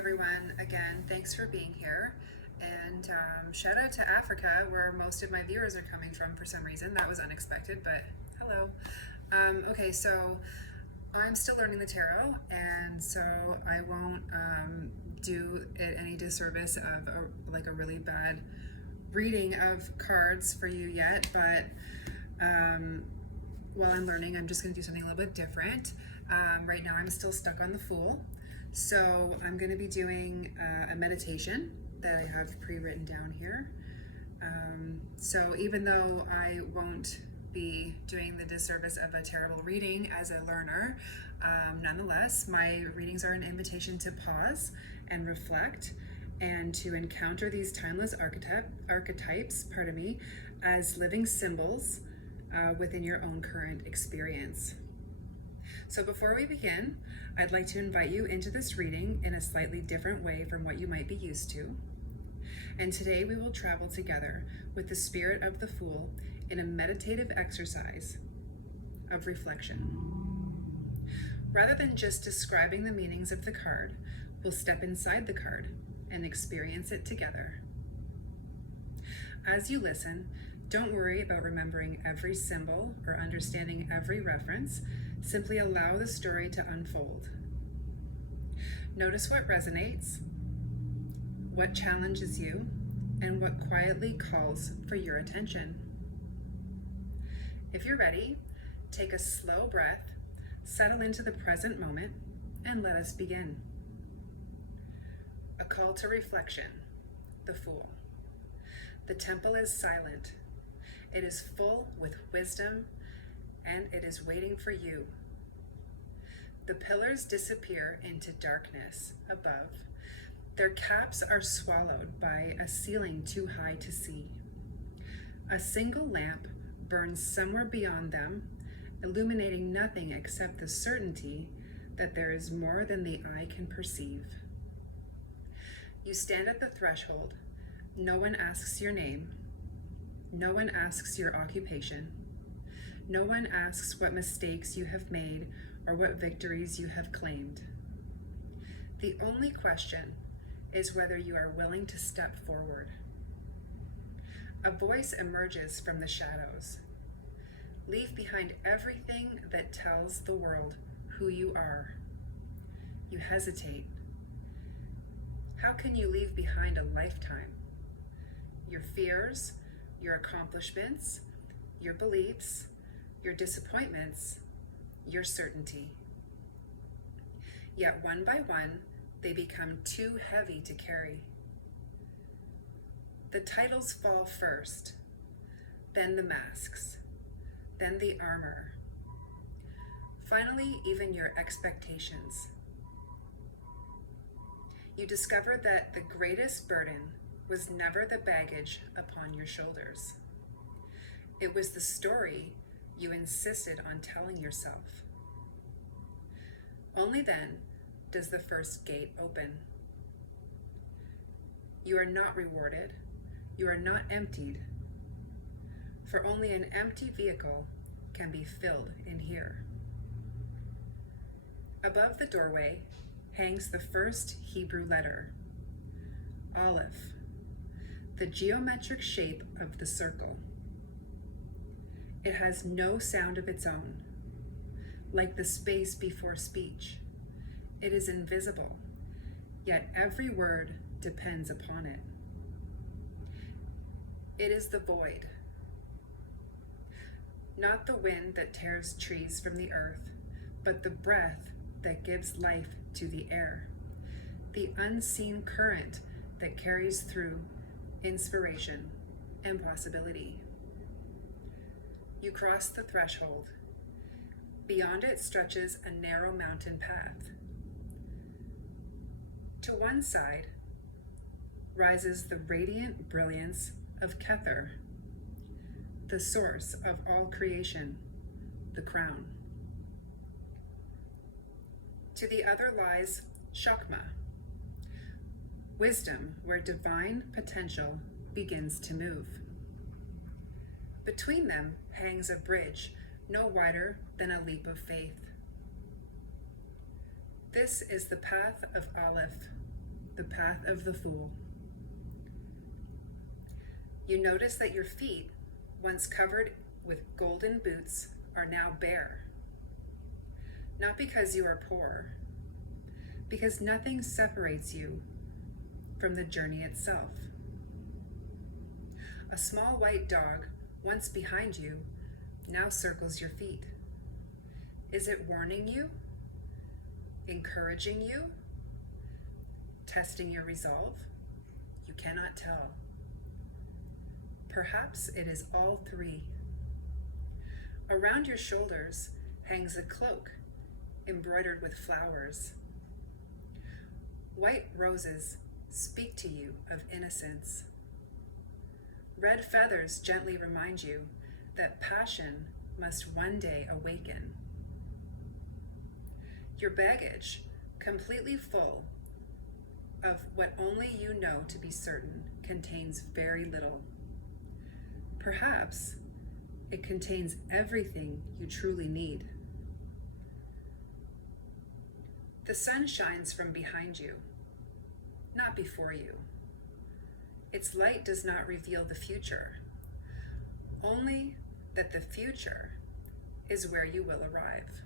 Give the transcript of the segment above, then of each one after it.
everyone. Again, thanks for being here. And shout out to Africa, where most of my viewers are coming from for some reason. That was unexpected, but hello. Okay, so I'm still learning the tarot, and so I won't do it any disservice of a really bad reading of cards for you yet, but while I'm learning, I'm just going to do something a little bit different. Right now, I'm still stuck on the Fool. So I'm going to be doing a meditation that I have pre-written down here. So even though I won't be doing the disservice of a terrible reading as a learner, nonetheless, my readings are an invitation to pause and reflect and to encounter these timeless archetypes, as living symbols within your own current experience. So before we begin, I'd like to invite you into this reading in a slightly different way from what you might be used to. And today we will travel together with the spirit of the Fool in a meditative exercise of reflection. Rather than just describing the meanings of the card, we'll step inside the card and experience it together. As you listen, don't worry about remembering every symbol or understanding every reference. Simply allow the story to unfold. Notice what resonates, what challenges you, and what quietly calls for your attention. If you're ready, take a slow breath, settle into the present moment, and let us begin. A call to reflection, the Fool. The temple is silent. It is full with wisdom, and it is waiting for you. The pillars disappear into darkness above. Their caps are swallowed by a ceiling too high to see. A single lamp burns somewhere beyond them, illuminating nothing except the certainty that there is more than the eye can perceive. You stand at the threshold. No one asks your name. No one asks your occupation. No one asks what mistakes you have made or what victories you have claimed. The only question is whether you are willing to step forward. A voice emerges from the shadows. Leave behind everything that tells the world who you are. You hesitate. How can you leave behind a lifetime? Your fears, your accomplishments, your beliefs, your disappointments, your certainty. Yet one by one, they become too heavy to carry. The titles fall first, then the masks, then the armor. Finally, even your expectations. You discover that the greatest burden was never the baggage upon your shoulders. It was the story you insisted on telling yourself. Only then does the first gate open. You are not rewarded. You are not emptied. For only an empty vehicle can be filled in here. Above the doorway hangs the first Hebrew letter, Aleph, the geometric shape of the circle. It has no sound of its own. Like the space before speech, it is invisible, yet every word depends upon it. It is the void, not the wind that tears trees from the earth, but the breath that gives life to the air, the unseen current that carries through inspiration and possibility. You cross the threshold. Beyond it stretches a narrow mountain path. To one side rises the radiant brilliance of Kether, the source of all creation, the crown. To the other lies Chokmah, wisdom where divine potential begins to move. Between them hangs a bridge no wider than a leap of faith. This is the path of Aleph, the path of the fool. You notice that your feet, once covered with golden boots, are now bare. Not because you are poor, because nothing separates you from the journey itself. A small white dog, once behind you, now circles your feet. Is it warning you? Encouraging you? Testing your resolve? You cannot tell. Perhaps it is all three. Around your shoulders hangs a cloak embroidered with flowers. White roses speak to you of innocence. Red feathers gently remind you that passion must one day awaken. Your baggage, completely full of what only you know to be certain, contains very little. Perhaps it contains everything you truly need. The sun shines from behind you, not before you. Its light does not reveal the future, only that the future is where you will arrive.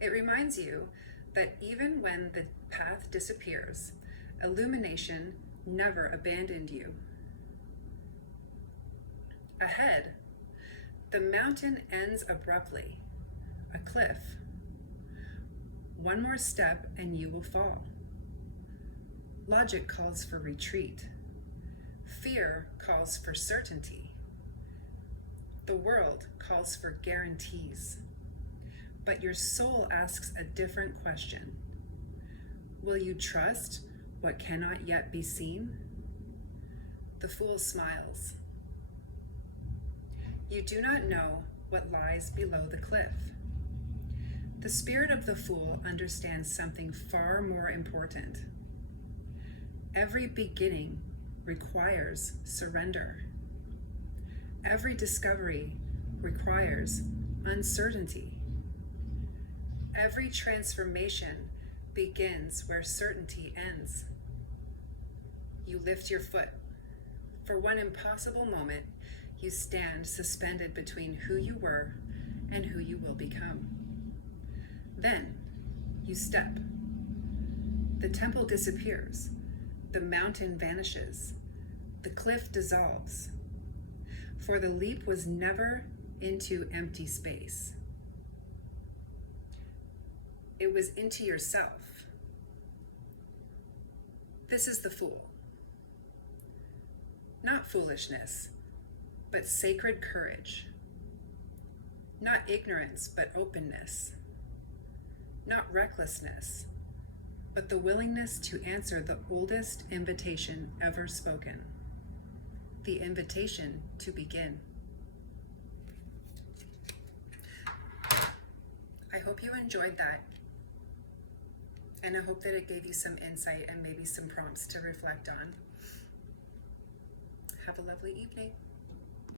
It reminds you that even when the path disappears, illumination never abandoned you. Ahead, the mountain ends abruptly, a cliff. One more step and you will fall. Logic calls for retreat. Fear calls for certainty. The world calls for guarantees. But your soul asks a different question. Will you trust what cannot yet be seen? The fool smiles. You do not know what lies below the cliff. The spirit of the fool understands something far more important. Every beginning requires surrender. Every discovery requires uncertainty. Every transformation begins where certainty ends. You lift your foot. For one impossible moment, you stand suspended between who you were and who you will become. Then you step. The temple disappears. The mountain vanishes. The cliff dissolves. For the leap was never into empty space. It was into yourself. This is the fool. Not foolishness, but sacred courage. Not ignorance, but openness. Not recklessness, but the willingness to answer the oldest invitation ever spoken. The invitation to begin. I hope you enjoyed that. And I hope that it gave you some insight and maybe some prompts to reflect on. Have a lovely evening.